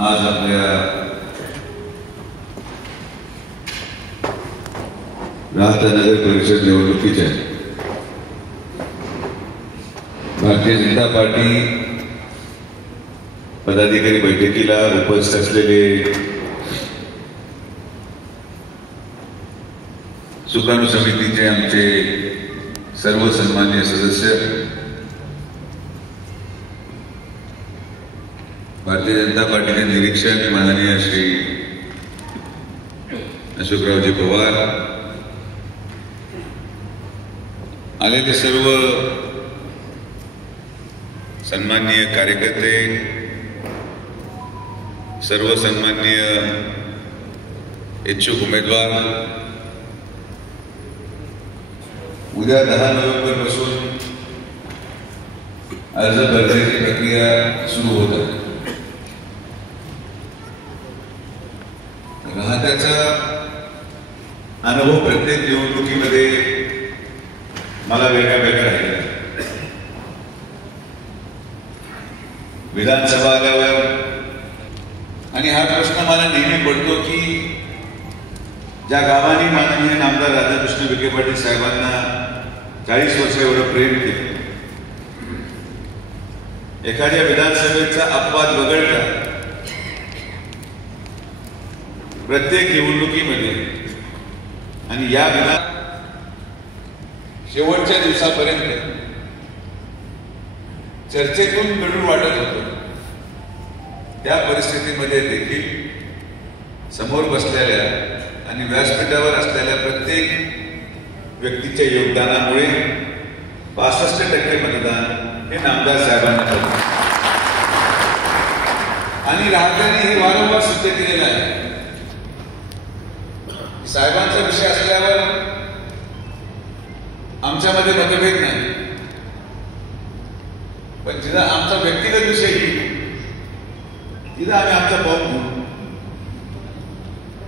आज आपल्या राहता नगर परिषद निवडणुकीच्या भारतीय जनता पार्टी पदाधिकारी बैठकीला उपस्थित असलेले सुकाणू समितीचे आमचे सर्व सन्माननीय सदस्य, भारतीय जनता पार्टीचे निरीक्षक माननीय श्री अशोकरावजी पवार, आलेले सर्व सन्माननीय कार्यकर्ते, सर्व सन्माननीय इच्छुक उमेदवार, उद्या 10 नोव्हेंबर पासून अर्ज भरण्याची प्रक्रिया सुरू होत आहे. राहत्याचा अनुभव प्रत्येक निवडणुकीमध्ये मला वेगळा वेगळा राहिला. विधानसभा आल्यावर आणि हा प्रश्न मला नेहमी पडतो की ज्या गावाने माननीय नामदार राधाकृष्ण विखे पाटील साहेबांना 40 वर्ष एवढं प्रेम केलं, एखाद्या विधानसभेचा अपवाद वगळता प्रत्येक निवडणुकीमध्ये आणि या विधान शेवटच्या दिवसापर्यंत चर्चेतून गडूळ वाटत होतं. त्या परिस्थितीमध्ये देखील समोर बसलेल्या आणि व्यासपीठावर असलेल्या प्रत्येक व्यक्तीच्या योगदानामुळे 65% मतदान हे नामदार साहेबांना झालं आणि राहत्याने हे वारंवार सिद्ध केलेलं आहे. साहेबांचा विषय असल्यावर आमच्यामध्ये मतभेद नाही, पण जिथं आमचा व्यक्तिगत विषय तिथं आम्ही आमचा पाऊल घेऊ.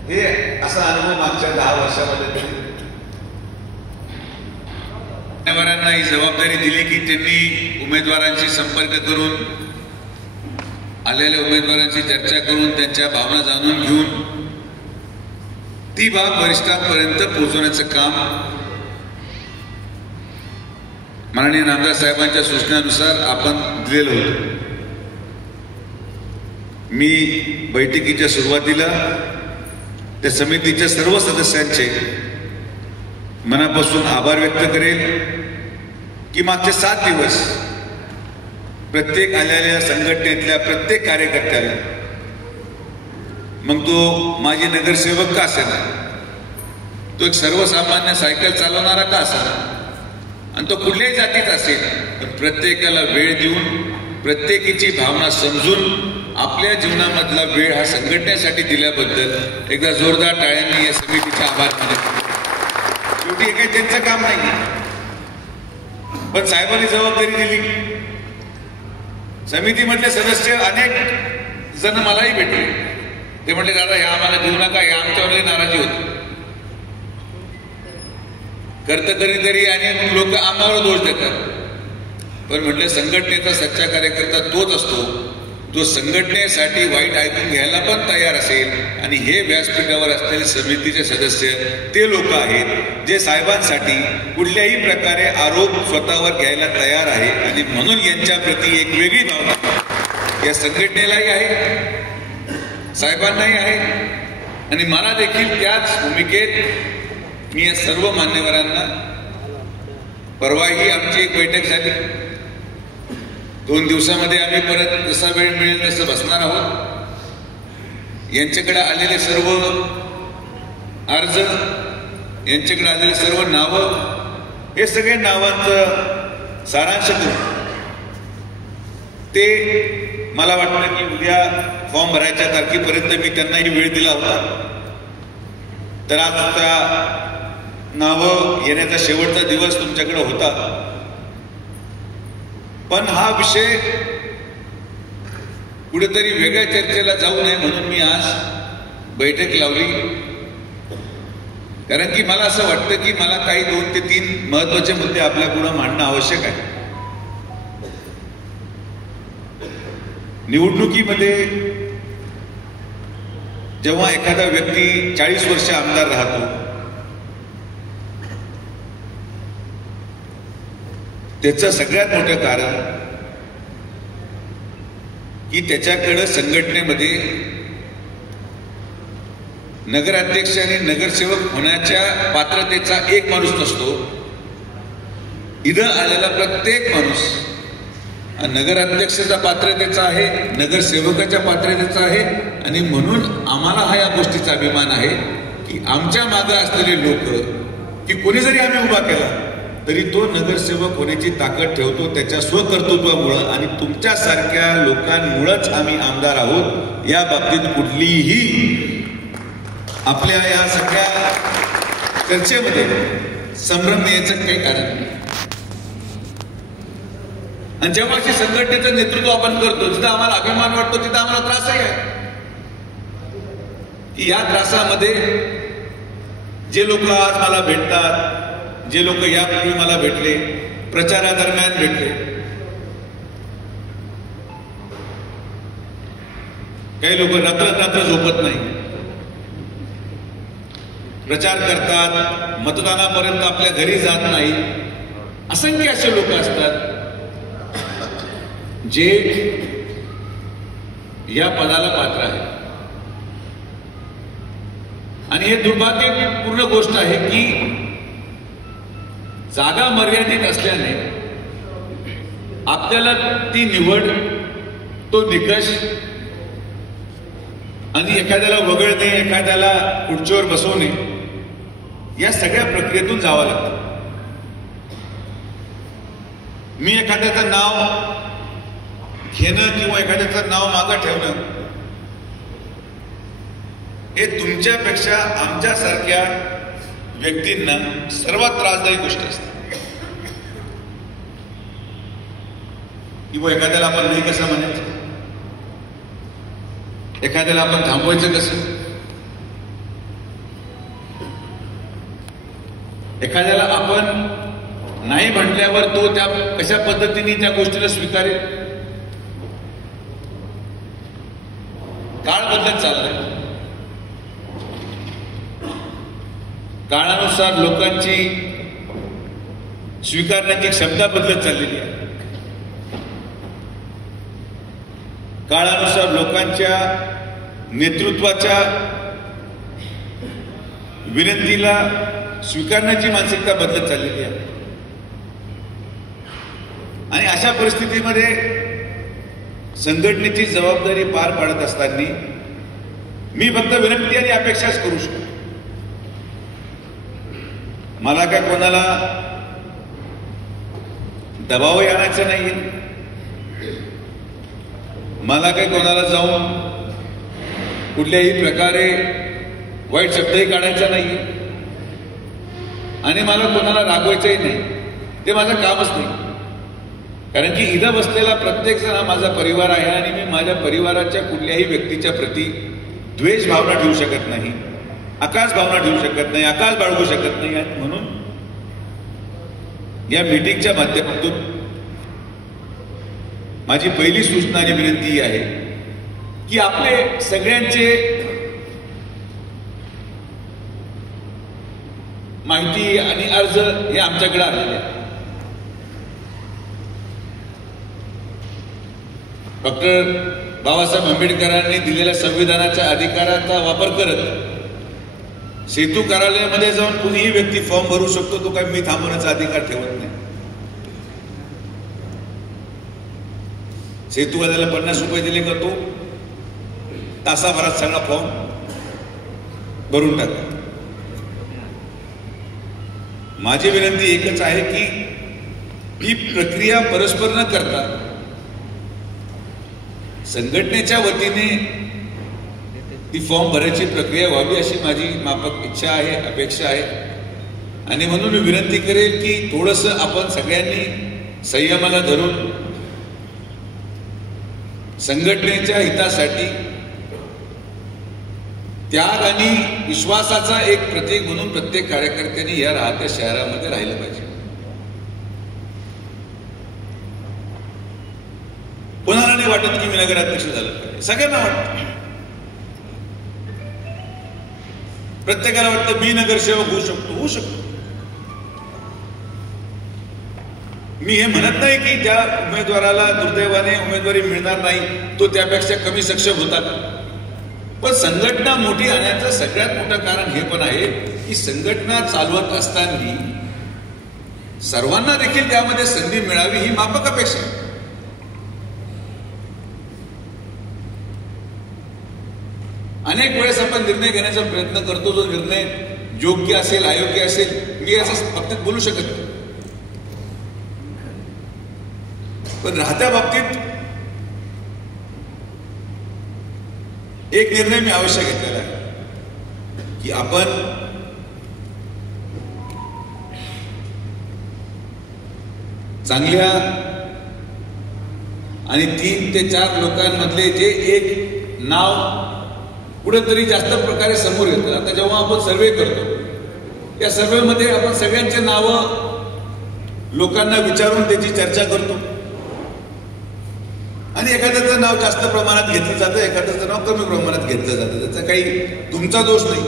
हे असा अनुभव मागच्या 10 वर्षामध्ये उमेदवारांना ही जबाबदारी दिली की त्यांनी उमेदवारांशी संपर्क करून, आलेल्या उमेदवारांची चर्चा करून, त्यांच्या भावना जाणून घेऊन ती बाब वरिष्ठांपर्यंत पोहोचवण्याचं काम माननीय नामदार साहेबांच्या सूचनानुसार आपण दिलेलं होतं. मी बैठकीच्या सुरुवातीला त्या समितीच्या सर्व सदस्यांचे मनापासून आभार व्यक्त करेल की मागचे 7 दिवस प्रत्येक आलेल्या संघटनेतल्या प्रत्येक कार्यकर्त्याला, मग तो माजी नगरसेवक का असेना, तो एक सर्वसामान्य सायकल चालवणारा का असेना, आणि तो कुठल्याही जातीत असेल, पण प्रत्येकाला वेळ देऊन, प्रत्येकीची भावना समजून आपल्या जीवनामधला वेळ हा संघटनेसाठी दिल्याबद्दल एकदा जोरदार टाळ्यांनी या समितीचा आभार मानले. शेवटी हे काही त्यांचं काम नाही, पण साहेबांनी जबाबदारी दिली. समितीमधले सदस्य अनेक जण मलाही भेटले. ते म्हटले, दादा हे आम्हाला देऊ नका, हे आमच्यावरही नाराजी होती. करतं कधीतरी आणि लोक आम्हाला दोष देतात, पण म्हटलं संघटनेचा सच्चा कार्यकर्ता तोच असतो जो संघटनेसाठी वाईट ऐकून घ्यायला पण तयार असेल. आणि हे व्यासपीठावर असलेले समितीचे सदस्य ते लोक आहेत जे साहेबांसाठी कुठल्याही प्रकारे आरोप स्वतःवर घ्यायला तयार आहे. आणि म्हणून यांच्या प्रती एक वेगळी भावना या संघटनेलाही आहे, साहेबांनाही आहे, आणि मला देखील त्याच भूमिकेत मी या सर्व मान्यवरांना, परवाही आमची एक बैठक झाली, 2 दिवसामध्ये आम्ही परत जसा वेळ मिळेल तसं बसणार आहोत. यांच्याकडे आलेले सर्व अर्ज, यांच्याकडे आलेले सर्व नावं, हे सगळे नावांचं सारांश करून ते मला वाटतं की उद्या फॉर्म भरायच्या तारखेपर्यंत मी त्यांनाही वेळ दिला होता. तर आज आता नावं येण्याचा शेवटचा दिवस तुमच्याकडे होता, पण हा विषय कुठेतरी वेगळ्या चर्चेला जाऊ नये म्हणून मी आज बैठक लावली. कारण की मला असं वाटतं की मला काही 2 ते 3 महत्वाचे मुद्दे आपल्या पुढे मांडणं आवश्यक आहे. निवडणुकीमध्ये जेव्हा एखादा व्यक्ती 40 वर्ष आमदार राहतो, त्याचं सगळ्यात मोठं कारण की त्याच्याकडे संघटनेमध्ये नगराध्यक्ष आणि नगरसेवक होण्याच्या पात्रतेचा एक माणूस नसतो. इथं आलेला प्रत्येक माणूस नगराध्यक्षाच्या पात्रतेचा आहे, नगरसेवकाच्या पात्रतेचा आहे. आणि म्हणून आम्हाला हा या गोष्टीचा अभिमान आहे की आमच्या मागे असलेले लोक, की कोणी जरी आम्ही उभा केला तरी तो नगरसेवक होण्याची ताकद ठेवतो त्याच्या स्वकर्तृत्वामुळं. आणि तुमच्यासारख्या लोकांमुळंच आम्ही आमदार आहोत. या बाबतीत कुठलीही आपल्या या सगळ्या चर्चेमध्ये संभ्रम यायचं काही कारण नाही. आणि जेव्हा अशी संघटनेचं नेतृत्व आपण करतो, जिथं आम्हाला अभिमान वाटतो तिथं आम्हाला त्रासही आहे. की या त्रासामध्ये जे लोक आज मला भेटतात, जे लोक यापूर्वी मला भेटले, प्रचारादरम्यान भेटले, काही लोक रात्र झोपत नाही, प्रचार करतात, मतदानापर्यंत आपल्या घरी जात नाही. असंख्य असे लोक असतात जे या पदाला पात्र आहे. आणि हे दुर्भाग्यपूर्ण गोष्ट आहे की जागा मर्यादित असल्याने आपल्याला ती निवड, तो निकष आणि एखाद्याला वगळणे, एखाद्याला खुर्चीवर बसवणे, या सगळ्या प्रक्रियेतून जावं लागतं. मी एखाद्याचं नाव घेणं किंवा एखाद्याचं नाव मागं ठेवणं हे तुमच्यापेक्षा आमच्यासारख्या व्यक्तींना सर्वात त्रासदायी गोष्ट असते. किंवा एखाद्याला आपण नाही कसं म्हणायचं, एखाद्याला आपण थांबवायचं कसं, एखाद्याला आपण नाही म्हटल्यावर तो त्या कशा पद्धतीने त्या गोष्टीला स्वीकारेल. काळ बदलत चाललाय. काळानुसार लोकांची स्वीकारण्याची क्षमता बदलत चाललेली आहे. काळानुसार लोकांच्या नेतृत्वाच्या विनंतीला स्वीकारण्याची मानसिकता बदलत चाललेली आहे. आणि अशा परिस्थितीमध्ये संघटनेची जबाबदारी पार पाडत असताना मी फक्त विनंती आणि अपेक्षाच करू शकतो. मला काय कोणाला दबावही आणायचं नाहीये, मला काही कोणाला जाऊन कुठल्याही प्रकारे वाईट शब्दही काढायचा नाहीये, आणि मला कोणाला रागवायचंही नाही. ते माझं कामच नाही. कारण की इथं बसलेला प्रत्येक जण हा माझा परिवार आहे आणि मी माझ्या परिवाराच्या कुठल्याही व्यक्तीच्या प्रती द्वेष भावना ठेवू शकत नाही, आकाश भावना ठेवू शकत नाही, आकाश बाळगू शकत नाही. आणि म्हणून या मीटिंगच्या माध्यमातून माझी पहिली सूचना आणि विनंती ही आहे की आपले सगळ्यांचे माहिती आणि अर्ज हे आमच्याकडे आलेले आहेत. डॉक्टर बाबासाहेब आंबेडकरांनी दिलेल्या संविधानाच्या अधिकाराचा वापर करत सेतू कार्यालयामध्ये जाऊन कुणीही व्यक्ती फॉर्म भरू शकतो. तो काही मी थांबवण्याचा अधिकार ठेवत नाही. सेतूवाल्याला 50 रुपये दिले का तो तासाभरात सगळा फॉर्म भरून टाका. माझी विनंती एकच आहे की ही प्रक्रिया परस्पर न करता संघटनेच्या वतीने ती फॉर्म भरायची प्रक्रिया व्हावी अशी माझी माफक इच्छा आहे, अपेक्षा आहे. आणि म्हणून मी विनंती करेल की थोडंसं आपण सगळ्यांनी संयमाला धरून संघटनेच्या हितासाठी त्याग आणि विश्वासाचा एक प्रतीक म्हणून प्रत्येक कार्यकर्त्यांनी या राहत्या शहरामध्ये राहिलं पाहिजे. कोणाला नाही वाटत की मी नगराध्यक्ष झालं पाहिजे, सगळ्यांना वाटतं. प्रत्येकाला वाटतं मी नगरसेवक होऊ शकतो. मी हे म्हणत नाही की ज्या उमेदवाराला दुर्दैवाने उमेदवारी मिळणार नाही तो त्यापेक्षा कमी सक्षम होता, पण संघटना मोठी आणण्याचं सगळ्यात मोठं कारण हे पण आहे की संघटना चालवत असताना सर्वांना देखील त्यामध्ये संधी मिळावी ही माफक अपेक्षा आहे. अनेक वेळेस आपण निर्णय घेण्याचा प्रयत्न करतो, जो निर्णय योग्य असेल अयोग्य असेल मी असं बाबतीत बोलू शकत नाही, पण राहत्या बाबतीत एक निर्णय मी अवश्य घेतलेला आहे की आपण चांगल्या आणि 3 ते 4 लोकांमधले जे एक नाव कुठेतरी जास्त प्रकारे समोर येतं. आता जेव्हा आपण सर्वे करतो त्या सर्वेमध्ये आपण सगळ्यांचे नावं लोकांना विचारून त्याची चर्चा करतो आणि एखाद्याचं नाव जास्त प्रमाणात घेतलं जातं, एखाद्याचं नाव कमी प्रमाणात घेतलं जातं. त्याचा काही तुमचा दोष नाही.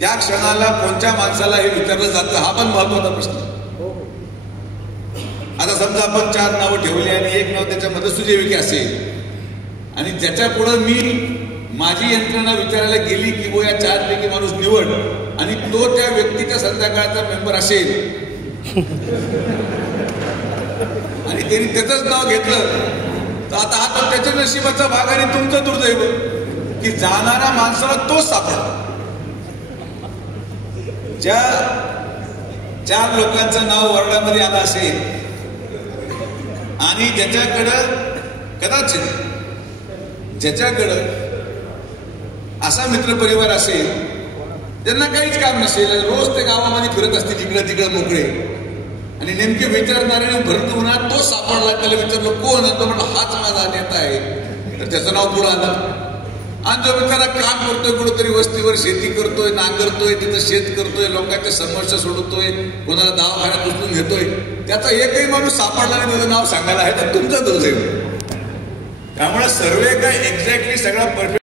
त्या क्षणाला कोणत्या माणसाला हे विचारलं जातं हा पण महत्वाचा प्रश्न. आता समजा आपण 4 नावं ठेवली आणि एक नाव त्याच्यामध्ये सुजय असेल आणि ज्याच्या पुढे मी माझी यंत्रणा विचारायला गेली की वो या 4 पैकी माणूस निवड आणि तो त्या व्यक्तीच्या संध्याकाळचा मेंबर असेल आणि त्यांनी त्याचंच नाव घेतलं तर आता हा तर त्याच्या नशिबाचा भाग आणि तुमचं दुर्दैव की जाणारा माणसाला तोच सापडला. ज्या 4 लोकांचं नाव वर्णामध्ये आलं असेल आणि ज्याच्याकडं कदाचित ज्याच्याकडं असा मित्रपरिवार असेल त्यांना काहीच काम नसेल, रोज ते गावामध्ये फिरत असतील इकडं तिकडं मोकळे आणि नेमके विचारणारे भरत उन्हात तो सापडला. त्याला विचारलं कोण, तो म्हटलं हाच माझा नेता आहे, तर त्याचं नाव पुढं आलं. आणि जो बिचारा काम करतोय कुठेतरी वस्तीवर शेती करतोय, नांगरतोय, तिथं शेत करतोय, लोकांच्या समस्या सोडवतोय, कोणाला दवाखान्यात उचलून घेतोय, त्याचा एकही माणूस सापडला नाही त्याचं नाव सांगायला आहे तर तुमचं दुर्दैव. त्यामुळे सर्वे काय एक्झॅक्टली सगळा परफेक्ट